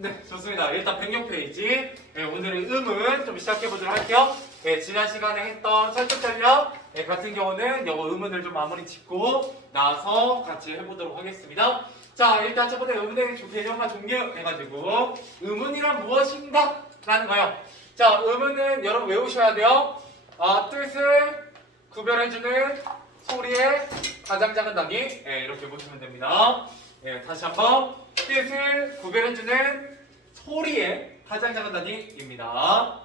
네, 좋습니다. 일단 106페이지. 네, 오늘의 음은 좀 시작해보도록 할게요. 네, 지난 시간에 했던 설득 전략 같은 경우는 이 음은을 좀 마무리 짓고 나서 같이 해보도록 하겠습니다. 자, 일단 첫 번째 음은의 개념과 종류 해가지고 음은이란 무엇인가? 라는 거예요. 자, 음은은 여러분 외우셔야 돼요. 뜻을 구별해주는 소리의 가장 작은 단위. 이렇게 보시면 됩니다. 다시 한번 뜻을 구별해주는 소리의 가장 작은 단위입니다.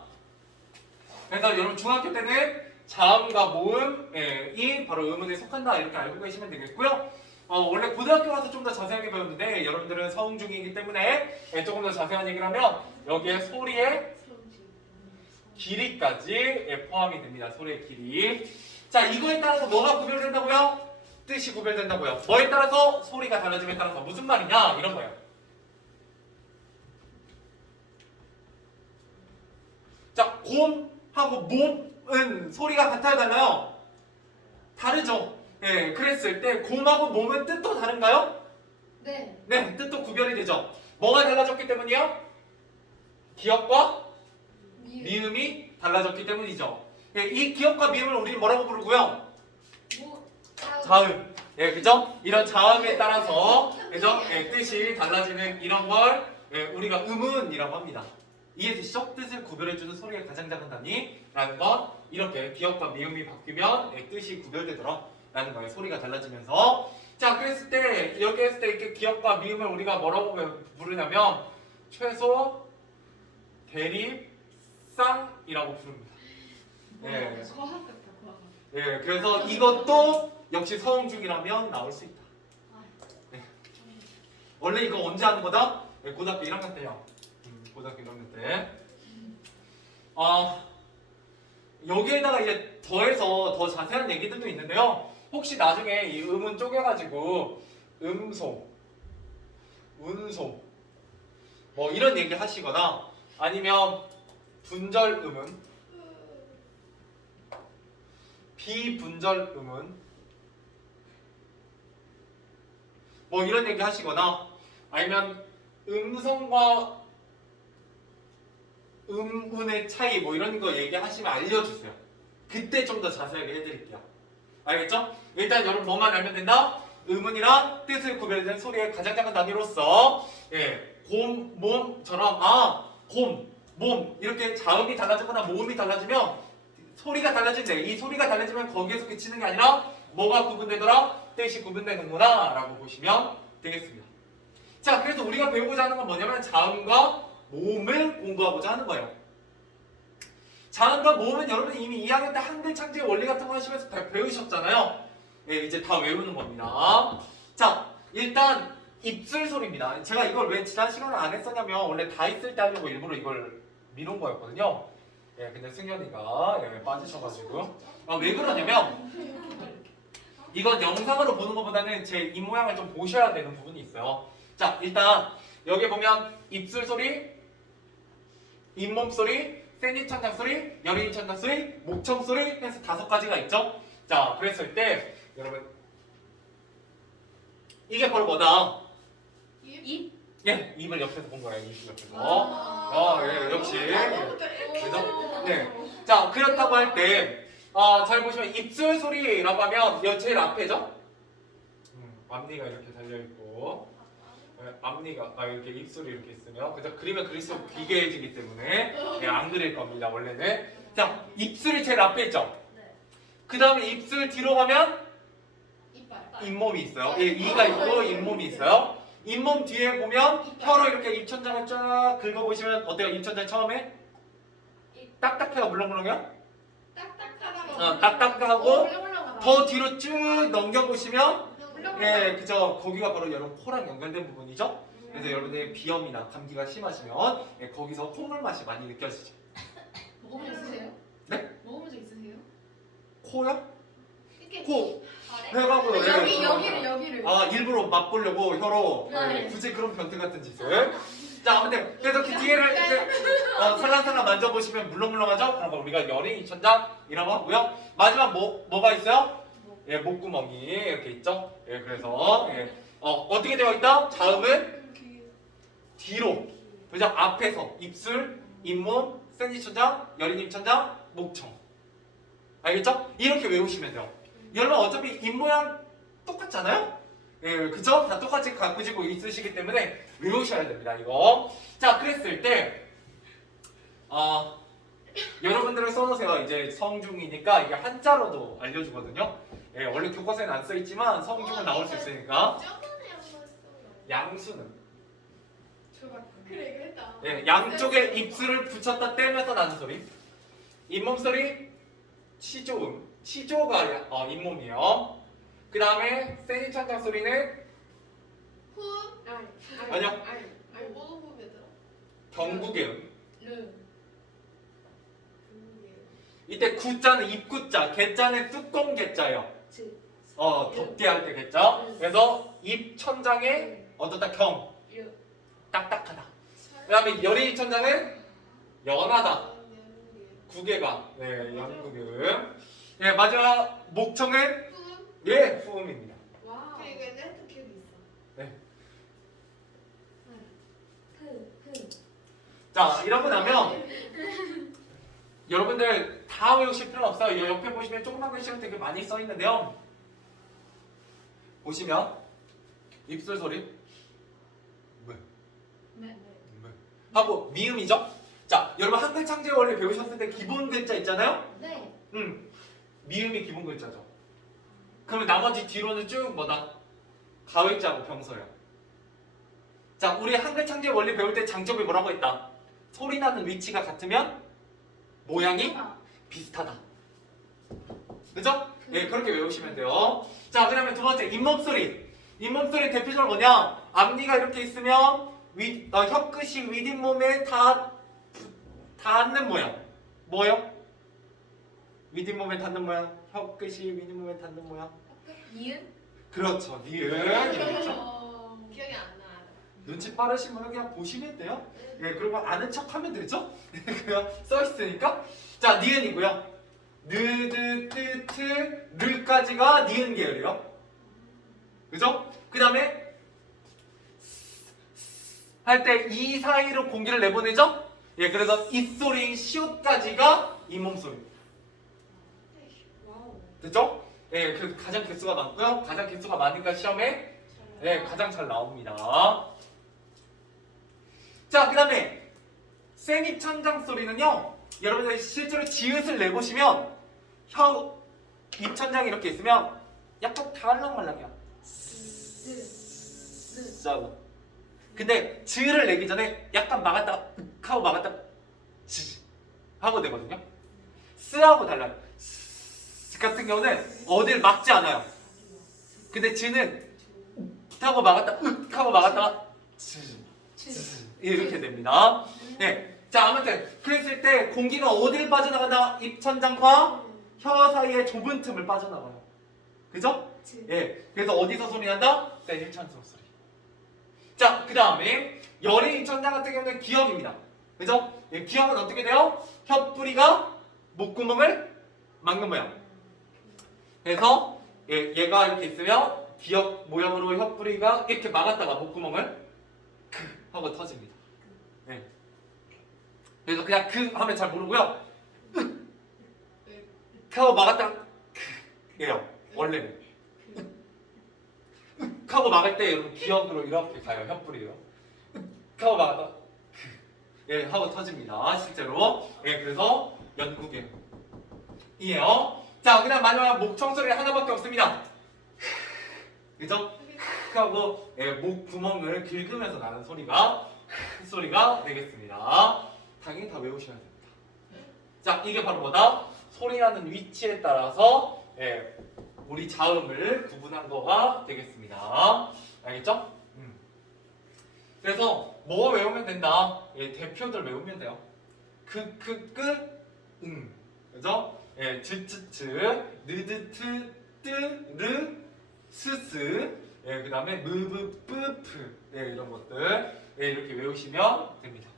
그래서 여러분 중학교 때는 자음과 모음이 바로 음운에 속한다 이렇게 알고 계시면 되겠고요. 원래 고등학교 가서 좀 더 자세하게 배웠는데 여러분들은 서응 중이기 때문에 조금 더 자세한 얘기를 하면 여기에 소리의 길이까지 포함이 됩니다. 소리의 길이. 자, 이거에 따라서 뭐가 구별된다고요? 뜻이 구별된다고요. 뭐에 따라서 소리가 달라짐에 따라서 무슨 말이냐 이런 거예요. 자, 곰하고 몸은 소리가 같아요, 달라요? 다르죠. 네, 그랬을 때 곰하고 몸은 뜻도 다른가요? 네. 네, 뜻도 구별이 되죠. 뭐가 달라졌기 때문이요? 기역과 미음이 달라졌기 때문이죠. 네, 이 기역과 미음을 우리 뭐라고 부르고요? 자음. 그죠? 이런 자음에 따라서 그죠? 뜻이 달라지는 이런 걸 우리가 음운이라고 합니다. 이해되시죠? 뜻을 구별해주는 소리의 가장 작은 단위라는 건 이렇게 기역과 미음이 바뀌면 뜻이 구별되더라라는 거예요. 소리가 달라지면서. 자, 그랬을 때 여기 했을 때 이렇게 기역과 미음을 우리가 뭐라고 부르냐면 최소, 대립, 쌍이라고 부릅니다. 과학 같아, 과학. 그래서 이것도 역시 서응 중이라면 나올 수 있다. 원래 이거 언제 하는 거다? 고등학교 1학년 때요. 고등학교 1학년 때. 여기에다가 이제 더해서 더 자세한 얘기들도 있는데요. 혹시 나중에 이 음은 쪼개가지고 음소, 운소 뭐 이런 얘기 하시거나 아니면 분절 음은, 비분절 음은 뭐 이런 얘기 하시거나 아니면 음성과 음운의 차이 뭐 이런 거 얘기하시면 알려주세요. 그때 좀 더 자세하게 해드릴게요. 알겠죠? 일단 여러분 뭐만 알면 된다? 음운이란 뜻을 구별되는 소리의 가장 작은 단위로서 곰, 몸처럼 곰, 몸 이렇게 자음이 달라지거나 모음이 달라지면 소리가 달라진대. 이 소리가 달라지면 거기에서 그치는 게 아니라 뭐가 구분되더라? 뜻이 구분되는구나 라고 보시면 되겠습니다. 자, 그래서 우리가 배우고자 하는 건 뭐냐면 자음과 모음을 공부하고자 하는 거예요. 자음과 모음은 여러분이 이미 2학년 때 한글 창제의 원리 같은 거 하시면서 다 배우셨잖아요. 이제 다 외우는 겁니다. 자, 일단 입술 소리입니다. 제가 이걸 왜 지난 시간에 안 했었냐면 원래 다 있을 때 하려고 일부러 이걸 미룬 거였거든요. 근데 승현이가 빠지셔가지고 왜 그러냐면 이건 영상으로 보는 것보다는 제 입 모양을 좀 보셔야 되는 부분이 있어요. 자, 일단 여기 보면 입술 소리, 잇몸 소리, 센이 천장 소리, 열이 천장 소리, 목청 소리 해서 5가지가 있죠. 자, 그랬을 때 여러분 이게 바로 뭐다? 입? 입을 옆에서 본 거예요. 입 옆에서. 역시. 그래서 자, 그렇다고 할 때 잘 보시면 입술 소리라고 하면 여 제일 앞에죠? 앞니가 이렇게 달려있고 앞니가 이렇게 입술이 이렇게 있으면 그죠? 그리면 그릴수록 비계해지기 때문에 안 그릴 겁니다. 원래는. 자, 입술이 제일 앞에 있죠? 그 다음에 입술 뒤로 가면 잇몸이 있어요. 이가 있고 잇몸이 있어요. 잇몸 뒤에 보면 혀로 이렇게 입천장을 쫙 긁어보시면 어때요? 입천장 처음에? 딱딱해요? 물렁물렁해요? 딱딱하고 더 뒤로 쭉 넘겨보시면 그죠? 거기가 바로 여러분 코랑 연결된 부분이죠? 그래서 여러분의 비염이나 감기가 심하시면 거기서 콧물 맛이 많이 느껴지죠. 먹어본 적 있으세요? 네? 먹어본 적 있으세요? 코요? 이렇게 코! 혀라고요. 여기를. 일부러 맛보려고 혀로 네. 굳이 그런 변태 같은 짓을. 자, 아무튼 그래서 그 뒤에를 이제 살랑살랑 만져보시면 물렁물렁하죠? 그런 걸 우리가 열이 이천장이라고 하고요. 마지막 뭐가 있어요? 목구멍이 이렇게 있죠? 그래서 어떻게 되어 있다? 자음은 뒤로 그죠? 앞에서 입술, 잇몸, 센지천장, 여린입천장, 목청. 알겠죠? 이렇게 외우시면 돼요. 여러분 어차피 입모양 똑같잖아요? 예, 그죠? 다 똑같이 가지고 있으시기 때문에 외우셔야 됩니다. 이거. 자, 그랬을 때 여러분들은 써놓으세요. 이제 성중이니까 이게 한자로도 알려주거든요. 예, 원래 교과서에는 안 써있지만 성중은 나올 수 있으니까. 저번에 한번 했어요. 양수는 그래 이거 했다. 예, 양쪽에 입술을 붙였다 떼면서 나는 소리. 잇몸 소리 치조음. 치조가 잇몸이에요. 그 다음에 세니천장 소리는 후. 아니요. 뭐가 후배더라? 경구개음. 르. 이때 구자는 입구자, 개자는 뚜껑 개자예요. 즈. 덮게 할 때 개자. 그래서 입천장에 어떻다 경, 유. 딱딱하다. 그 다음에 여린입천장은 연하다. 구개가, 네, 연구개음. 예, 마지막 목청은 후. 예, 후음입니다. 와. 그리고 옛날부터 기억이 있어. 네. 흐. 자, 이러고 나면 여러분들 다 외우실 필요는 없어요. 이 옆에 보시면 조그만 글씨로 되게 많이 써 있는데요. 보시면 입술 소리 네. 하고 미음이죠. 자, 여러분 한글 창제 원리 배우셨을 때 기본 글자 있잖아요. 네. 미음이 기본 글자죠. 그러면 나머지 뒤로는 쭉 뭐다? 가외자고 병서요. 자, 우리 한글 창제 원리 배울 때 장점이 뭐라고 했다? 소리 나는 위치가 같으면 모양이 비슷하다. 그죠? 네, 그렇게 외우시면 돼요. 자, 그 다음에 두 번째, 잇몸소리. 잇몸소리 대표적으로 뭐냐? 앞니가 이렇게 있으면 혀끝이 윗잇몸에 닿는 모양. 뭐요? 윗잇몸에 닿는 모양. 혀끝이 윗잇몸에 닿는 모양. 니은? 그렇죠. 니은. 기억이 안 나. 눈치 빠르신 분은 그냥 보시면 돼요. 예, 그리고 아는 척 하면 되죠? 그냥 써있으니까. 자, 니은이고요. 느, 드, 뜨, 트, 르까지가 니은 계열이요. 그죠? 그 다음에 할 때 이 사이로 공기를 내보내죠? 예, 그래서 입소리인 시옷까지가 잇몸소리. 와우. 됐죠? 예, 그 가장 개수가 많고요. 가장 개수가 많으니까 시험에 예, 가장 잘 나옵니다. 자, 그 다음에 센입천장 소리는요. 여러분들 실제로 지읒을 내보시면 혀 입천장이 이렇게 있으면 약간 달랑말랑해요. 짜고. 근데 즈를 내기 전에 약간 막았다가 윽 하고 막았다가 즈 하고 되거든요. 스하고 달라요. 스 같은 경우는 어딜 막지 않아요. 근데 즈는 윽 하고 막았다 윽 하고 막았다가 즈 이렇게 됩니다. 네. 자, 아무튼 그랬을 때 공기가 어딜 빠져나간다? 입천장과 혀 사이의 좁은 틈을 빠져나가요. 그죠? 예. 그래서 어디서 소리 난다? 센입천장 소리. 자, 그 다음에 여린입천장 같은 경우는 기역입니다. 그죠? 예, 기역은 어떻게 돼요? 혀뿌리가 목구멍을 막는 모양. 그래서 예, 얘가 이렇게 있으면 기역 모양으로 혀뿌리가 이렇게 막았다가 목구멍을 크 하고 터집니다. 네. 그래서 그냥 그 하면 잘 모르고요. 으 하고 막았다가 크예요. 원래는 으 하고 막을 때 여러분 기역으로 이렇게 가요. 혀뿌리로 으 하고 막았다가 예 하고 터집니다. 실제로. 예, 그래서 연구계 이에요. 자, 그다음 마지막 목청 소리 하나밖에 없습니다. 그죠? 하고 예, 목 구멍을 긁으면서 나는 소리가 되겠습니다. 당연히 다 외우셔야 됩니다. 자, 이게 바로 뭐다? 소리 나는 위치에 따라서 예, 우리 자음을 구분한 거가 되겠습니다. 알겠죠? 그래서 뭐 외우면 된다? 예, 대표들 외우면 돼요. 그죠? 예, 즈츠츠, 느드트, 뜨르, 스스, 예, 그 다음에 무브뿌프, 예, 이런 것들 예, 이렇게 외우시면 됩니다.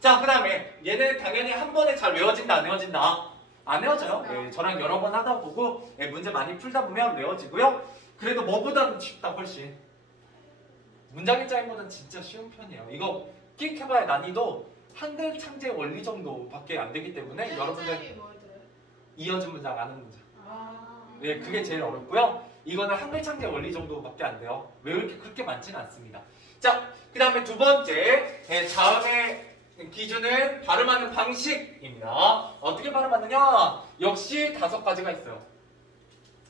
자, 그 다음에 얘는 당연히 한 번에 잘 외워진다, 안 외워진다? 안 외워져요. 예, 저랑 여러 번 하다 보고 예, 문제 많이 풀다 보면 외워지고요. 그래도 뭐보다는 쉽다 훨씬. 문장의 짜임보다는 진짜 쉬운 편이에요. 이거 끽 해봐야 난이도 한글 창제 원리 정도밖에 안 되기 때문에 여러분들 뭐 들어요? 이어진 문장 아는 문장. 아. 네, 그게 제일 어렵고요. 이거는 한글 창제 원리 정도밖에 안 돼요. 외울 게 그렇게 많지는 않습니다. 자, 그 다음에 두 번째 자음의 기준은 발음하는 방식입니다. 어떻게 발음하느냐? 역시 5가지가 있어요.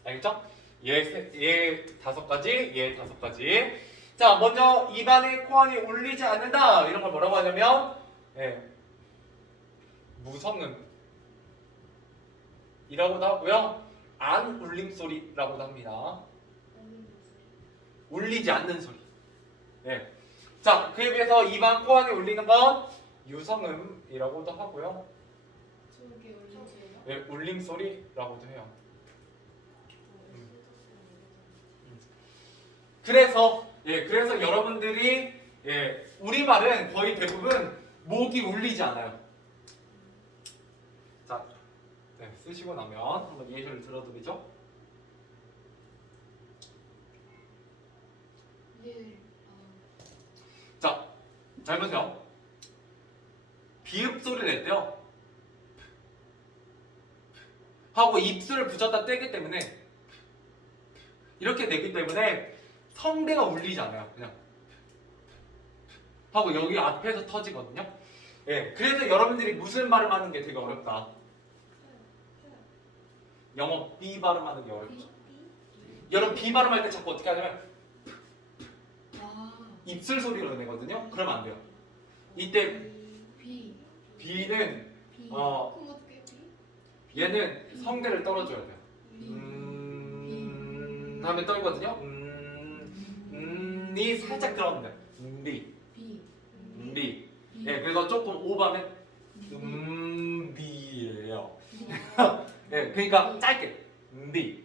알겠죠? 얘 5가지, 얘 5가지. 자, 먼저 입안에 코안이 울리지 않는다. 이런 걸 뭐라고 하냐면 무성음 이라고도 하고요. 안 울림 소리라고도 합니다. 울리지 않는 소리. 네. 자, 그에 비해서 입안 코안에 울리는 건 유성음이라고도 하고요. 저게 울리지요? 네, 울림 소리라고도 해요. 그래서 여러분들이 우리말은 거의 대부분 목이 울리지 않아요. 자, 쓰시고 나면 한번 예시를 들어드리죠. 네. 자, 잘 보세요. 비읍 소리를 낼 때요. 하고 입술을 붙였다 떼기 때문에 이렇게 내기 때문에 성대가 울리지 않아요. 그냥 하고 여기 앞에서 터지거든요. 그래서 여러분들이 무슨 발음하는 게 되게 어렵다. 영어 B 발음하는 게 어렵죠. 여러분 B 발음할 때 자꾸 어떻게 하냐면 입술 소리로 내거든요. 그러면 안 돼요. 이때 B는 그럼 어떻게 비? 얘는 성대를 떨어줘야 돼요. 하면 떨거든요. 이 살짝 들어갑니다. 비. 그래서 조금 오버하면 비예요. 그러니까 짧게 비.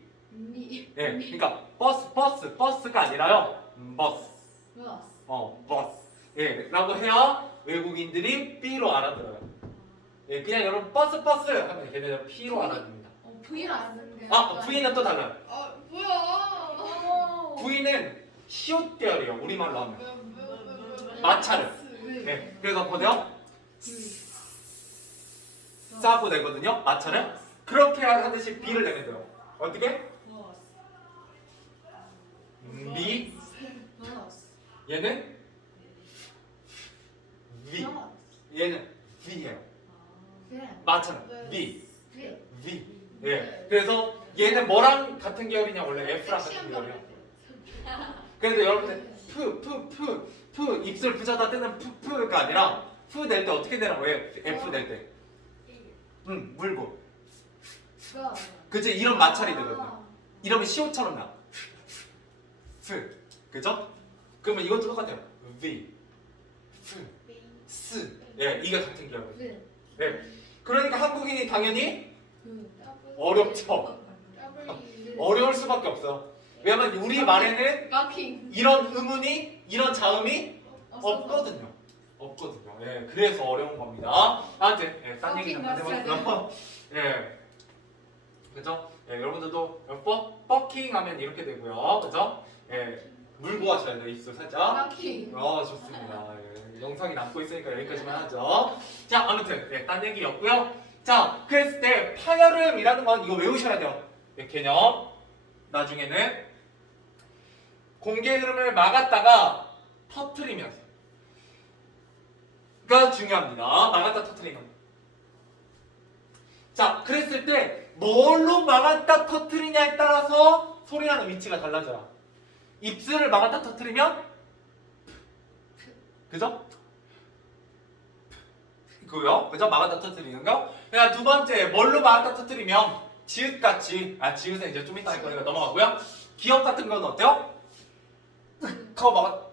그러니까 버스가 아니라요. 버스. 라고 해야 외국인들이 B로 알아들어요. 그냥 여러분 버스 하면 걔네들 P로 알아듣습니다. V를 안 쓰는데. V는 또 달라요. 뭐야? V는 시옷 계열이에요. 우리말로 하면. 마찰을. 그래서 보세요. 싸고 내거든요. 마찰을. 그렇게 하듯이 B를 내면 돼요. 어떻게? 미. 얘는 V. 얘는 V예요. 마찰은 V. 그래서 얘는 뭐랑 같은 계열이냐? 원래 F랑 같은 계열이에요. 그래서 여러분들 푸 입술 붙여다 떼는 푸가 아니라 푸 낼 때 어떻게 내라고 해요? F 낼 때. 물고. 그치? 이런 마찰이 되거든요. 이러면 시옷처럼 나. 그죠? 그러면 이것도 똑같아요. V, 스. 이게 같은 계열. 그러니까 한국인이 당연히 어렵죠. 어려울 수밖에 없어요. 왜냐면 우리 말에는 이런 음운이, 이런 자음이 없거든요. 그래서 어려운 겁니다. 아무튼 딴 얘기 좀 해봤어요. 그죠? 여러분들도 버킹 하면 이렇게 되고요. 그죠? 물고 하셔야 돼요. 입술 살짝. 좋습니다. 영상이 남고 있으니까 여기까지만 하죠. 자, 아무튼 딴 얘기였고요. 자, 그랬을 때 파열음이라는 건 이거 외우셔야 돼요. 개념. 나중에는 공개 흐름을 막았다가 터트리면서 가 중요합니다. 막았다 터트리면. 자, 그랬을 때 뭘로 막았다 터트리냐에 따라서 소리 나는 위치가 달라져요. 입술을 막았다 터트리면 그죠? 그죠? 막았다 터트리는 거. 그냥 두 번째 뭘로 막았다 터트리면 지읒같이 지읒은 이제 좀 이따 할 거니까 넘어가고요. 기억 같은 건 어때요? 하고 막았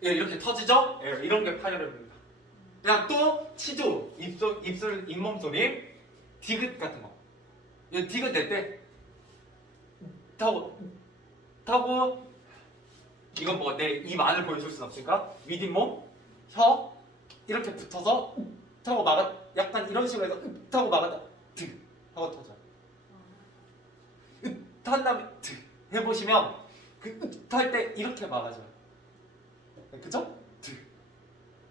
이렇게 터지죠? 이런 게 파열음입니다. 그냥 또 치조, 입술, 잇몸 소리, 디귿 같은 거. 디귿 낼 때 타고 이건 뭐 내 입 안을 보여줄 순 없으니까 윗잇몸, 혀 이렇게 붙어서 타고 막아 약간 이런 식으로 해서 타고 막아다 하고 터져. 한 다음에 해보시면 그 할 때 이렇게 막아져요. 그죠? 드.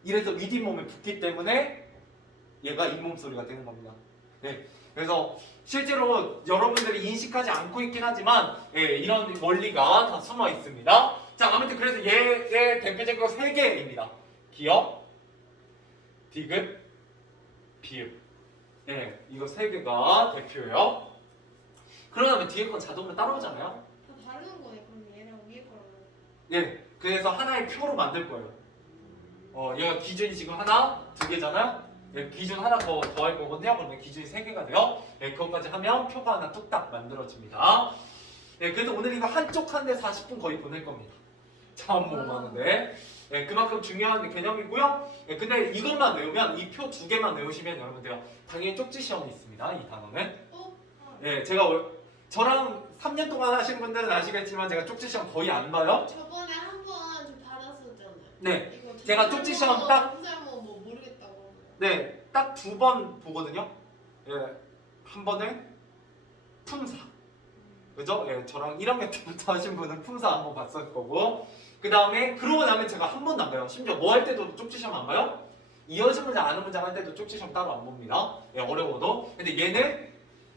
이래서 윗잇몸에 붙기 때문에 얘가 잇몸 소리가 되는 겁니다. 네. 그래서 실제로 여러분들이 인식하지 않고 있긴 하지만 이런 원리가 다 숨어 있습니다. 자, 아무튼 그래서 얘의 대표적인 거 3개입니다. 기역, 디귿, 비읍. 네, 이거 3개가 대표예요. 그러다면 뒤에 건 자동으로 따라오잖아요. 다 다른 거네. 그럼 얘랑 위에 거랑. 예, 그래서 하나의 표로 만들 거예요. 얘가 기준이 지금 하나, 2개잖아요. 예, 기준 하나 더할 거거든요. 그러면 기준이 3개가 돼요. 예, 그것까지 하면 표가 하나 뚝딱 만들어집니다. 예, 그래서 오늘 이거 한쪽 한데 40분 거의 보낼 겁니다. 참 많은데. 예, 그만큼 중요한 개념이고요. 예, 근데 이것만 외우면 이 표 2개만 외우시면 여러분들 당연히 쪽지 시험이 있습니다. 이 단어는. 예, 저랑 3년 동안 하신 분들은 아시겠지만 제가 쪽지 시험 거의 안 봐요. 저번에 한 번 좀 받았었잖아요. 네, 이거 제가 쪽지 시험 딱- 한살모 뭐 모르겠다고. 네, 딱 2번 보거든요. 예, 한 번은 품사. 그죠? 예, 저랑 1학년 때부터 하신 분은 품사 한번 봤을 거고, 그 다음에 그러고 나면 제가 한 번도 안 봐요. 심지어 뭐 할 때도 쪽지 시험 안 봐요? 이어진 문장, 아는 문장 할 때도 쪽지 시험 따로 안 봅니다. 예, 어려워도. 근데 얘는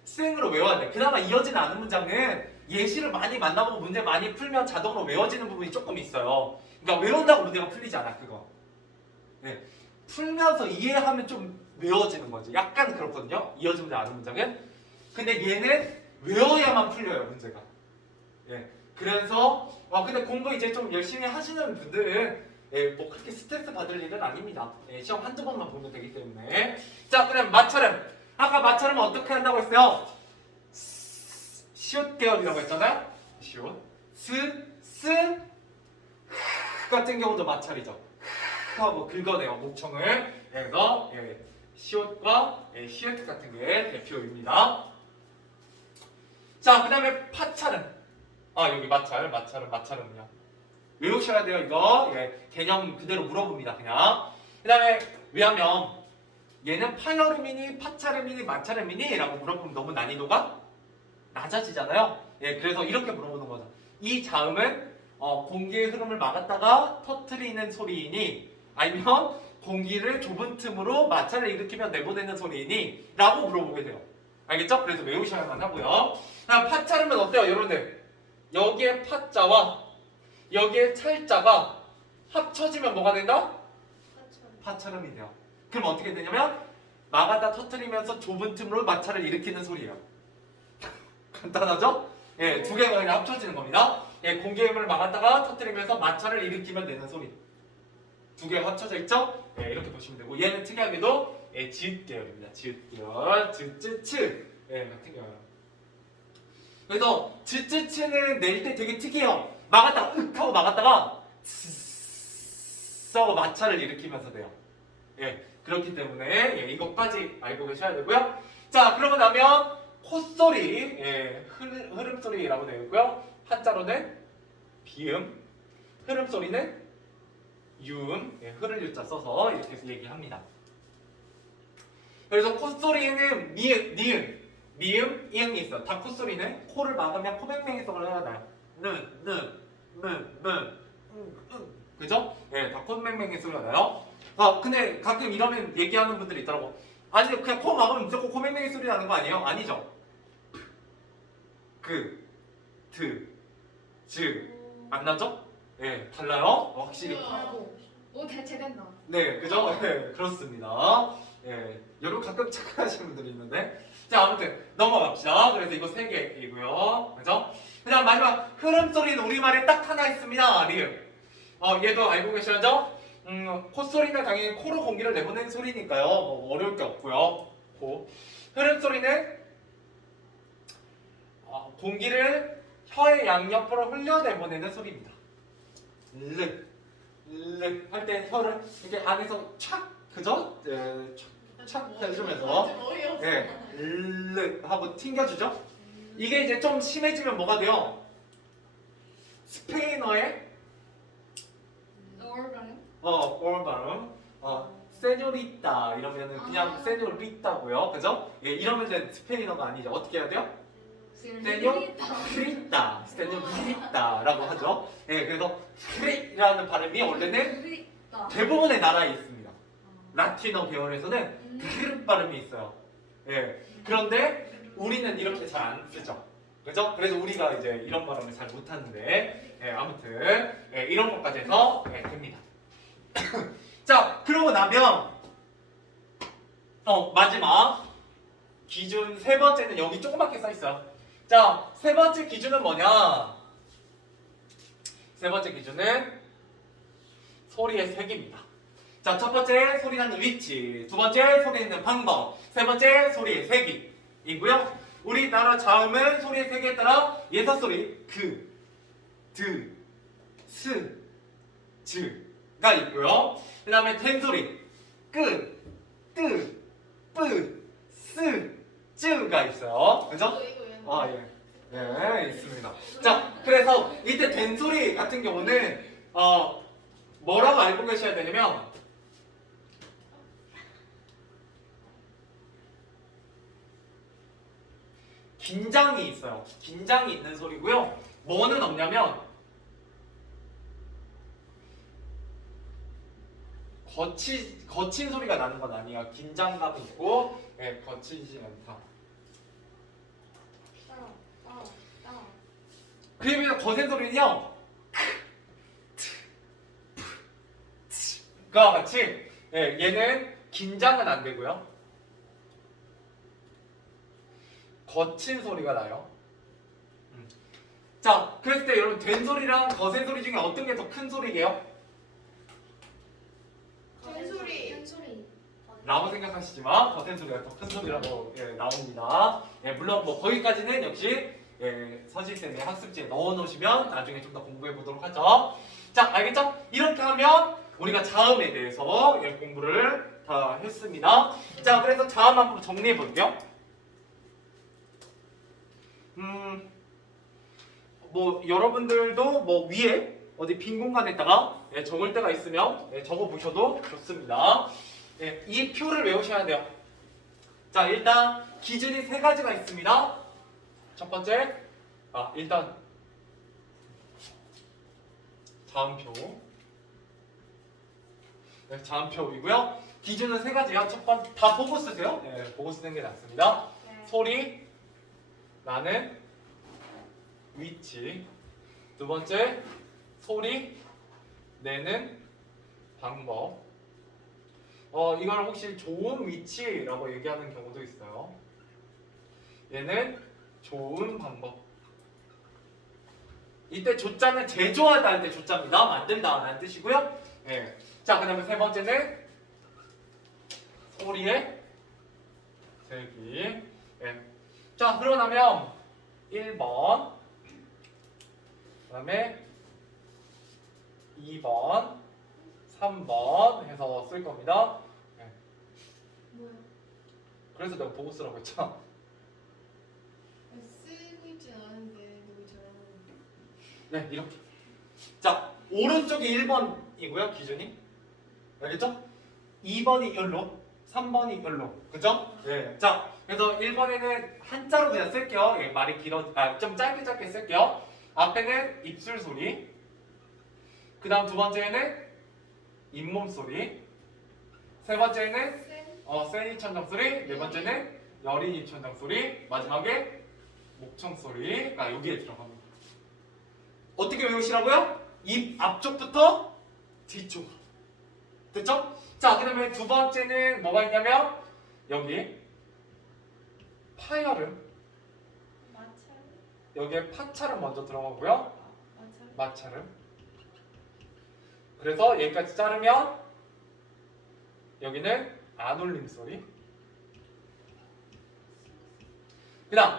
생으로 외워야 돼. 그나마 이어지는 않은 문장은 예시를 많이 만나보고 문제 많이 풀면 자동으로 외워지는 부분이 조금 있어요. 그러니까 외운다고 문제가 풀리지 않아, 그거. 네. 풀면서 이해하면 좀 외워지는 거지. 약간 그렇거든요. 이어지는 문제, 아는 문장은. 근데 얘는 외워야만 풀려요, 문제가. 예. 그래서 근데 공부 이제 좀 열심히 하시는 분들은 뭐 그렇게 스트레스 받을 일은 아닙니다. 시험 한두 번만 보면 되기 때문에. 자, 그럼 마찰음. 아까 마찰음은 어떻게 한다고 했어요? 시옷 계열이라고 했잖아요. 시옷. 스 같은 경우도 마찰이죠. 하고 긁어내요, 목청을. 그래서 시옷과 시읒 같은 게 대표입니다. 자, 그 다음에 파찰음. 여기 마찰음요. 외우셔야 돼요, 이거. 개념 그대로 물어봅니다, 그냥. 그 다음에 왜냐면 얘는 파열음이니 파찰음이니 마찰음이니 라고 물어보면 너무 난이도가 낮아지잖아요. 그래서 이렇게 물어보는 거죠. 이 자음은 공기의 흐름을 막았다가 터트리는 소리이니 아니면 공기를 좁은 틈으로 마찰을 일으키며 내보내는 소리이니 라고 물어보게 돼요. 알겠죠? 그래서 외우셔야만 하고요. 파찰음은 어때요, 여러분들? 여기에 파자와 여기에 찰자가 합쳐지면 뭐가 된다? 파찰음이 돼요. 그럼 어떻게 되냐면 막았다 터트리면서 좁은 틈으로 마찰을 일으키는 소리예요. 간단하죠? 2개가 그냥 합쳐지는 겁니다. 공기의 힘을 막았다가 터트리면서 마찰을 일으키면 내는 소리. 2개가 합쳐져 있죠? 이렇게 보시면 되고 얘는 특이하게도 지읒 계열입니다. 지읒 계열, 즈쯔츠 같은 계열. 그래서 즈쯔츠는 낼 때 되게 특이해요. 막았다가 윽 하고 막았다가 스스 하고 마찰을 일으키면서 돼요. 그렇기 때문에 이것까지 알고 계셔야 되고요. 자, 그러고 나면 콧소리, 흐름소리라고 되어 있고요. 한자로는 비음, 흐름소리는 유음, 흐를 유자 써서 이렇게 해서 얘기합니다. 그래서 콧소리는 미음, 이응이 있어요. 다 콧소리는 코를 막으면 코맹맹이성을 해야 돼요. 그죠? 다 코맹맹이 소리가 나요. 근데 가끔 이러면 얘기하는 분들이 있더라고. 아니 그냥 코 막으면 무조건 코맹맹이 소리 나는 거 아니에요? 아니죠. 안 나죠? 달라요. 확실히. 오 대체된다. 네, 그죠? 그렇습니다. 여러분 가끔 착각하시는 분들이 있는데. 자, 아무튼 넘어갑시다. 그래서 이거 3개이고요. 그죠? 그 다음 마지막 흐름소리는 우리말에 딱 하나 있습니다. 리음. 얘도 알고 계셔야죠? 콧소리는 당연히 코로 공기를 내보내는 소리니까요. 뭐 어려울 게 없고요. 코. 흐름소리는 공기를 혀의 양옆으로 흘려내보내는 소리입니다. 르 할 때 혀를 이렇게 안에서 촥, 그죠? 착 해주면서 르 하고 튕겨주죠. 이게 이제 좀 심해지면 뭐가 돼요? 스페인어의 올 발음 세뇨리타 이러면은 그냥 세뇨리타고요. 그죠? 이러면은 스페인어가 아니죠. 어떻게 해야 돼요? 세뇨리타라고 하죠. 그래서 크리라는 발음이 원래는 그리다. 대부분의 나라에 있습니다. 라틴어 계열에서는 크리 발음이 있어요. 예. 그런데 우리는 이렇게 잘 안 쓰죠. 그죠? 그래서 우리가 이제 이런 발음을 잘 못하는데, 예, 아무튼 예, 이런 것까지 해서 예, 됩니다. 자, 그러고 나면 마지막 기준 세 번째는 여기 조그맣게 써 있어요. 자, 세 번째 기준은 뭐냐? 세 번째 기준은 소리의 색입니다. 자, 첫 번째 소리 나는 위치, 두 번째 소리 내는 방법, 세 번째 소리의 색이고요. 우리나라 자음은 소리의 색에 따라 예사 소리 그, 드, 스, 즈가 있고요. 그 다음에 된 소리 끄, 뜨, 뿌, 스, 즈가 있어요. 그죠? 이거 아, 예. 네, 있습니다. 자, 그래서 이때 된 소리 같은 경우는 뭐라고 알고 계셔야 되냐면 긴장이 있어요. 긴장이 있는 소리고요. 뭐는 없냐면 거친 소리가 나는 건 아니야. 긴장감이 있고 거치지 않다. 그러면 거센 소리는요. 가 같이 얘는 긴장은 안 되고요. 거친 소리가 나요. 자, 그랬을 때 여러분 된 소리랑 거센 소리 중에 어떤 게 더 큰 소리게요? 된소리. 라고 생각하시지만 거센 소리가 더 큰 소리라고 나옵니다. 물론 뭐 거기까지는 역시 서지쌤의 학습지에 넣어놓으시면 나중에 좀 더 공부해 보도록 하죠. 자, 알겠죠? 이렇게 하면 우리가 자음에 대해서 공부를 다 했습니다. 자, 그래서 자음 한번 정리해 볼게요. 뭐 여러분들도 뭐 위에 어디 빈 공간에다가 적을 데가 있으면 적어 보셔도 좋습니다. 이 표를 외우셔야 돼요. 자, 일단 기준이 세 가지가 있습니다. 첫 번째, 일단 자음표. 자음표이고요. 기준은 세 가지요. 첫 번째 다 보고 쓰세요. 보고 쓰는 게 낫습니다. 소리, 나는, 위치. 두 번째, 소리, 내는 방법. 이걸 혹시 좋은 위치라고 얘기하는 경우도 있어요. 얘는 좋은 방법. 이때 조자는 제조하다 할 때 조자입니다. 만들다 라는 뜻이고요. 자, 그 다음에 세 번째는 소리의 색이. 자, 그러고 나면 1번, 그 다음에 2번, 3번 해서 쓸 겁니다. 뭐야? 그래서 내가 보고 쓰라고 했죠. 쓰고 있진 않은데 너무 잘하는. 네, 이렇게. 자, 오른쪽이 1번이고요, 기준이. 알겠죠? 2번이 열로, 3번이 열로. 그죠? 네. 자, 그래서 1번에는 한자로 그냥 쓸게요. 말이 좀 짧게 쓸게요. 앞에는 입술 소리. 그 다음 두 번째는 잇몸 소리. 세 번째는 센이 천정 소리. 네 번째는 여린이 천정 소리. 마지막에 목청 소리가 여기에 들어갑니다. 어떻게 외우시라고요? 입 앞쪽부터 뒤쪽. 됐죠? 자, 그 다음에 두 번째는 뭐가 있냐면 여기 파열음. 마찰. 여기에 파찰음 먼저 들어가고요. 마찰. 마찰음. 그래서 여기까지 자르면 여기는 안 울림 소리. 그 다음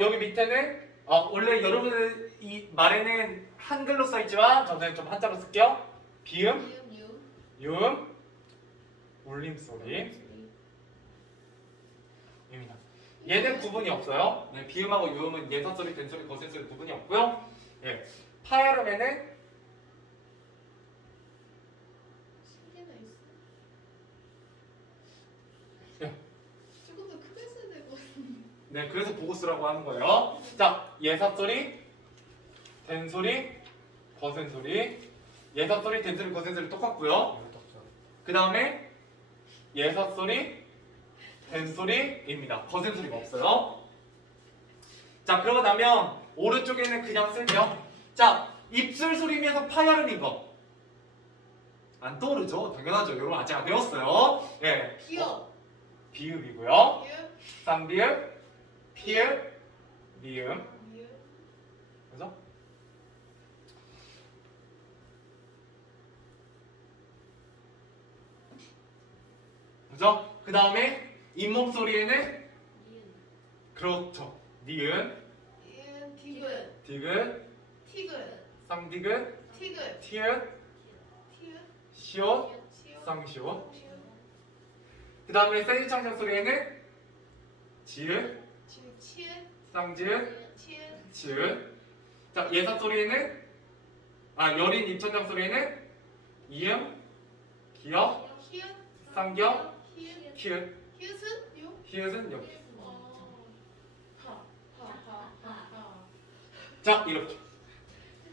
여기 밑에는 원래 여러분들 이 말에는 한글로 써있지만 저는 좀 한자로 쓸게요. 비음, 유음, 울림 소리. 입니다. 얘는 구분이 없어요. 비음하고 유음은 예사 소리, 된 소리, 거센 소리 구분이 없고요. 파열음에는 신기가 있어. 네. 조금 더 크게 써야 되고. 그래서 보고 쓰라고 하는 거예요. 자, 예사 소리, 된 소리, 거센 소리. 예사 소리, 된 소리, 거센 소리 똑같고요. 그 다음에 예사 소리, 된 소리입니다. 거센 소리가 없어요. 자, 그러고 나면 오른쪽에는 그냥 쓸게요. 자, 입술 소리면서 파열음인 거. 안 떠오르죠? 당연하죠. 여러분 아직 안 배웠어요. 예. 기억. 비읍이고요. 미음. 쌍비읍, 피읍, 미음. 미음. 그죠? 그죠? 그 다음에 잇몸 소리에는 그렇죠. 니은, 이은. 디귿. 디귿, 티귿. 쌍디귿, 티귿. 티읕, 티읕. 시옷, 시옷. 쌍시옷. 시옷. 그 다음에 세일 창작 소리에는 지읒, 치읓. 쌍지읒, 치읓. 지읒. 자, 예사 소리에는 여린 입천장 소리에는 이응, 기역, 히읗. 쌍겨, 히읗. 키읔, 히읗은 요. 히읗은 여기. 하. 자, 이렇게.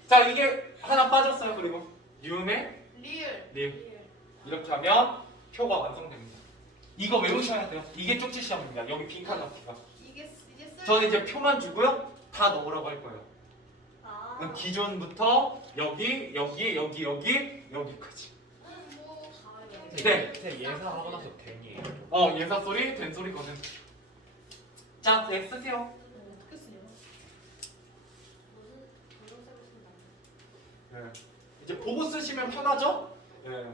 자, 이게 하나 빠졌어요. 그리고 유음의 리을. 리. 이렇게 하면 표가 완성됩니다. 이거 외우셔야 돼요. 이게 쪽지 시험입니다. 여기 빈칸 넣기가. 이게 쓸. 저는 이제 표만 주고요. 다 넣으라고 할 거예요. 그럼 아. 기존부터 여기, 여기, 여기, 여기, 여기까지. 뭐. 네. 근데 예사하고 나서 괜히 예사 소리, 된 소리, 거센 소리. 자, 네, 쓰세요. 어떻게 쓰냐? 무슨 방송사를 쓴다. 네. 이제 보고 쓰시면 편하죠? 네.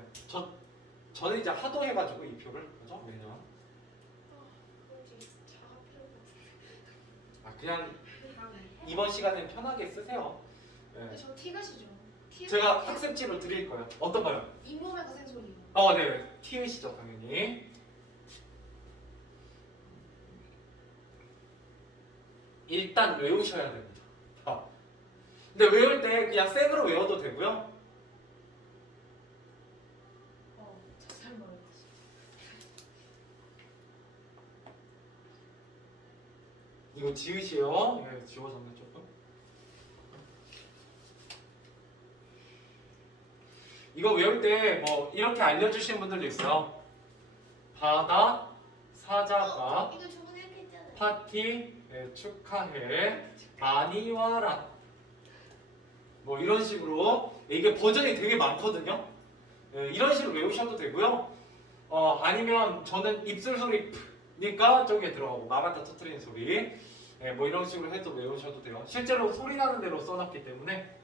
저는 이제 하도 해가지고 이 표를 그죠? 매년. 그럼 자가 필요가 없어. 그냥 이번 시간엔 편하게 쓰세요. 네. 근데 저 티가시죠? 티. 제가 학습지로 드릴 거예요. 어떤 거요? 잇몸의 거센 소리. 네. 티으시죠, 당연히. 일단 외우셔야 됩니다. 근데 외울 때 그냥 생으로 외워도 되고요. 자세한 말을. 이거 지읒이요. 예, 지워졌네 조금. 이거 외울 때 뭐 이렇게 알려주시는 분들도 있어요. 바다 사자가 이거 저번에 이렇게 했잖아요. 파티 축하해 많이 와라. 뭐 이런 식으로 이게 버전이 되게 많거든요. 이런 식으로 외우셔도 되고요. 아니면 저는 입술 소리니까 저기에 들어가고 마마타 터트리는 소리. 뭐 이런 식으로 해도 외우셔도 돼요. 실제로 소리 나는 대로 써놨기 때문에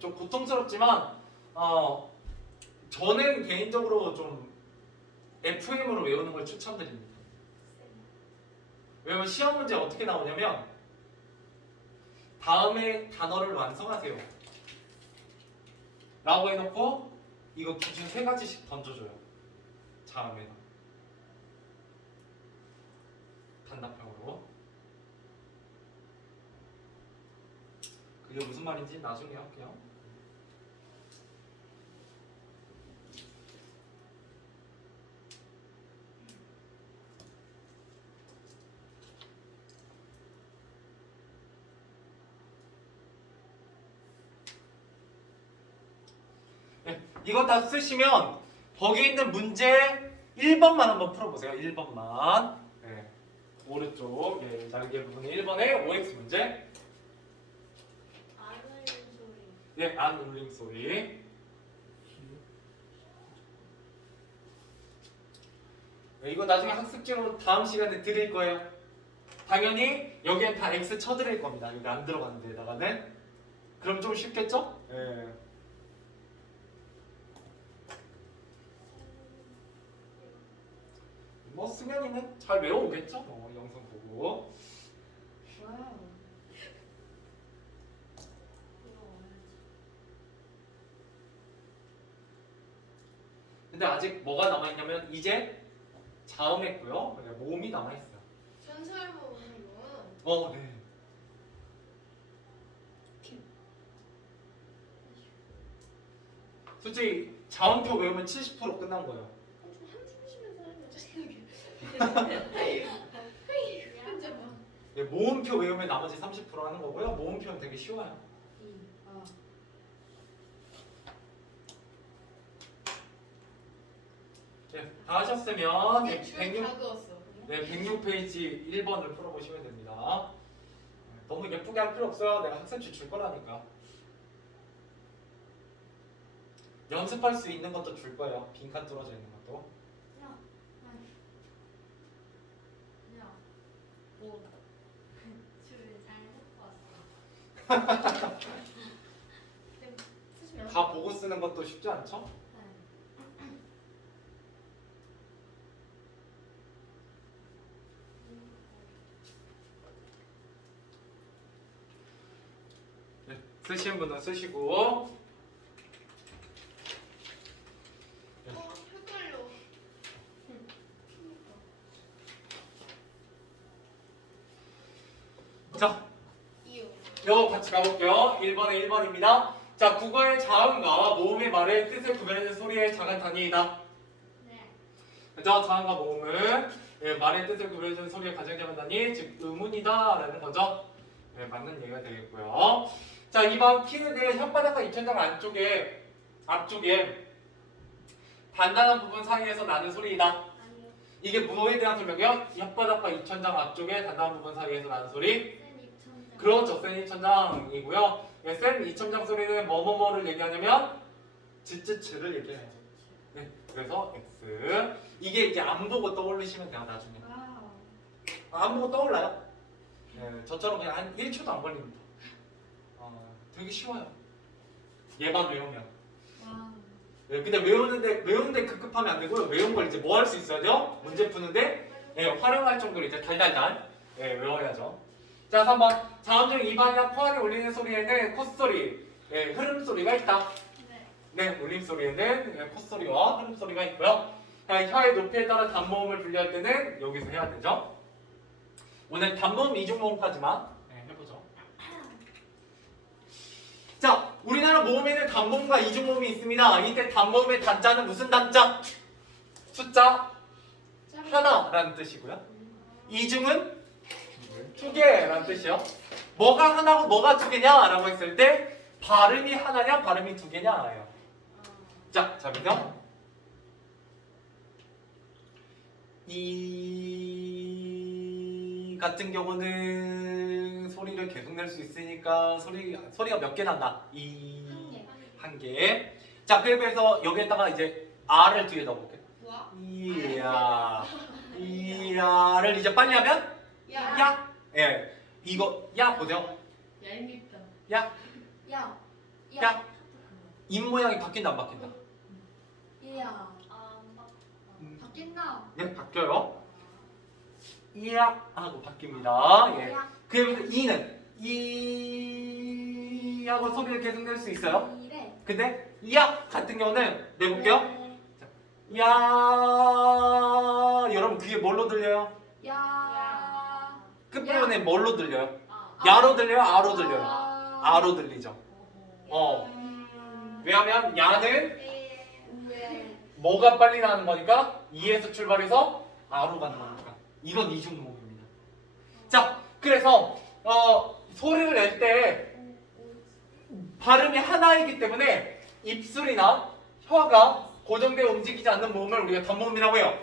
좀 고통스럽지만 저는 개인적으로 좀 FM으로 외우는 걸 추천드립니다. 왜냐면 시험 문제 어떻게 나오냐면 다음에 단어를 완성하세요 라고 해놓고 이거 기준 3가지씩 던져줘요. 다음에는 단답형으로. 그게 무슨 말인지 나중에 할게요. 네, 이거 다 쓰시면 거기 있는 문제 1번만 한번 풀어보세요. 1번만. 네, 오른쪽 날개 부분의 1번의 OX 문제. 안 울리는 소리. 네, 안 울림 소리. 네, 이거 나중에 학습지로 다음 시간에 드릴 거예요. 당연히 여기엔 다 X 쳐드릴 겁니다. 여기 안 들어가는 데다가는. 그럼 좀 쉽겠죠? 네. 뭐 승현이는 잘 외워오겠죠? 영상 보고. 와우. 이거 어려지. 근데 아직 뭐가 남아있냐면 이제 자음했고요. 네, 모음이 남아있어요. 전설모 이건. 네. 솔직히 자음표 외우면 70% 끝난 거예요. 좀 한숨 쉬면서 하면 짜증나게. 혼자 봐. 네, 모음표 외우면 나머지 30% 하는 거고요. 모음표는 되게 쉬워요. 다 하셨으면 내 주변 106, 다 그었어. 네, 106페이지 1번을 풀어보시면 됩니다. 너무 예쁘게 할 필요 없어요. 내가 학습지 줄 거라니까. 연습할 수 있는 것도 줄 거예요. 빈칸 뚫어져 있는 것도. 야, 뭐 줄 잘 놓고 왔어. 쓰시면 다 보고 쓰는 것도 쉽지 않죠? 네. 네, 쓰시는 분은 쓰시고. 헷갈려. 자, 이유. 이거 같이 가볼게요. 1번에 1번입니다. 자, 국어의 자음과 모음의 말의 뜻을 구별하는 소리의 작은 단위이다. 네. 그죠? 자음과 모음은 말의 뜻을 구별해주는 소리의 가장 작은 단위, 즉 음운이다 라는 거죠. 네, 맞는 얘기가 되겠고요. 자, 2번 키에 대해 혓바닥과 입천장 앞쪽에 단단한 부분 사이에서 나는 소리이다. 아니요. 이게 뭐에 대한 설명이요? 혓바닥과 입천장 앞쪽에 단단한 부분 사이에서 나는 소리. 쌤 입천장. 그렇죠. 센 입천장이고요. 센 입천장 소리는 뭐뭐뭐를 얘기하냐면 즈즈즈를 얘기해요. 네, 그래서 X. 이게 이제 안 보고 떠올리시면 돼요, 나중에. 와우. 안 보고 떠올라요. 네, 저처럼 그냥 한 1초도 안 걸립니다. 되게 쉬워요. 얘만 외우면. 와우. 네, 근데 외우는데 급급하면 안 되고요. 외운 걸 이제 뭐 할 수 있어야 돼요? 문제 푸는데 활용할 정도로 이제 달달달 외워야죠. 자, 3번. 자음 중 입안이나 코안에 울리는 소리에는 콧소리, 흐름 소리가 있다. 네. 네, 울림 소리에는 콧소리와 흐름 소리가 있고요. 자, 혀의 높이에 따라 단모음을 분리할 때는 여기서 해야 되죠. 오늘 단모음, 이중모음까지만 해보죠. 자, 우리나라 모음에는 단모음과 이중모음이 있습니다. 이때 단모음의 단자는 무슨 단자? 숫자 하나라는 뜻이고요. 이중은 두 개라는 뜻이요. 뭐가 하나고 뭐가 두 개냐라고 했을 때 발음이 하나냐 발음이 두 개냐예요. 자, 보세요. 이 같은 경우는 소리를 계속 낼 수 있으니까 소리가 몇 개 난다. 한 개. 자, 그래서 여기에다가 이제 R을 뒤에 넣어볼게요. 뭐야? 이야를 이제 빨리 하면 야. 야. 예. 이거 야 보세요. 얄밉다. 야. 야. 야. 입 모양이 바뀐다 안 바뀐다? 야. 바뀐다. 네, 바뀌어요. 이야 하고 바뀝니다. 예. 야. 그러면서 이는 이 하고 소리를 계속 낼 수 있어요. 이래. 근데 야 같은 경우는 내볼게요. 네. 야 여러분 그게 뭘로 들려요? 야. 끝부분에 뭘로 들려요? 아. 야로 들려요? 아로 들려요? 아. 아로 들리죠. 왜냐면 야는 왜? 뭐가 빨리 나는 거니까 이에서 출발해서 아로 가는 거니까 이건 이중모음입니다. 자, 그래서 소리를 낼 때 발음이 하나이기 때문에 입술이나 혀가 고정되어 움직이지 않는 모음을 우리가 단모음이라고 해요.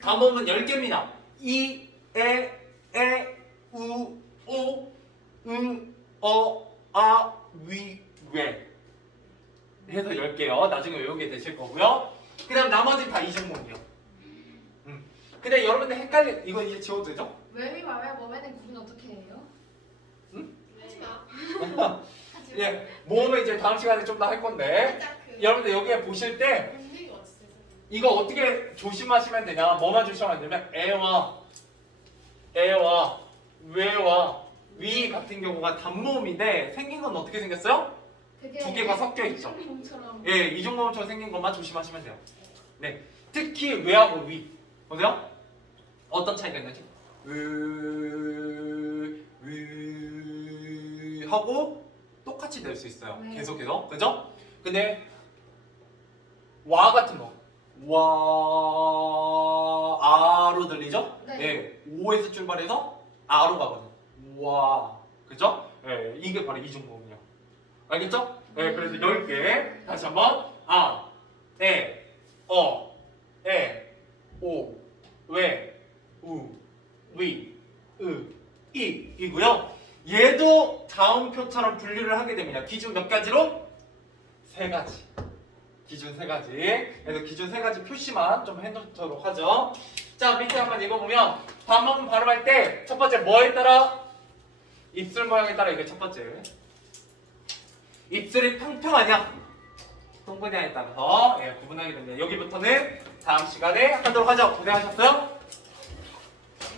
단모음은 10개입니다. 이, 에, 우, 오, 아, 위, 왜 해서 10개요. 나중에 외우게 되실 거고요. 그 다음 나머지 다 이중모음이요. 근데 여러분들 이거 이제 지워도 되죠? 웨미 말왜 몸에는 구분 어떻게 해요? 하지 마. 예, 모음은 이제 다음 시간에 좀 더 할 건데 살짝 그 여러분들 여기에 보실 때 분위기 어땠어요? 이거 어떻게 조심하시면 되냐? 뭐만 조심하면 되냐면 애와 왜와 위 같은 경우가 단모음인데 생긴 건 어떻게 생겼어요? 그게 두 개가 섞여 있죠. 몸처럼. 예, 이중모음처럼 생긴 것만 조심하시면 돼요. 네, 특히 왜하고 위 보세요. 어떤 차이가 있는지 하고 똑같이 낼 수 있어요. 네. 계속해서 그죠? 근데 와 같은 거 와 아로 들리죠? 네. 예, 오에서 출발해서 아로 가거든요. 와 그죠? 예, 이게 바로 이중모음이에요. 알겠죠? 예, 그래서 10개 다시 한번 아, 에, 에, 오, 왜, 우, 위, 으, 이고요. 얘도 다음표처럼 분류를 하게 됩니다. 기준 몇 가지로? 세 가지. 기준 세 가지. 그래서 기준 세 가지 표시만 좀 해놓도록 하죠. 자, 밑에 한번 읽어보면 반문 발음할 때 첫 번째 뭐에 따라? 입술 모양에 따라 이게 첫 번째. 입술이 평평하냐? 동그냐에 따라서 구분하게 됩니다. 여기부터는 다음 시간에 하도록 하죠. 고생하셨어요?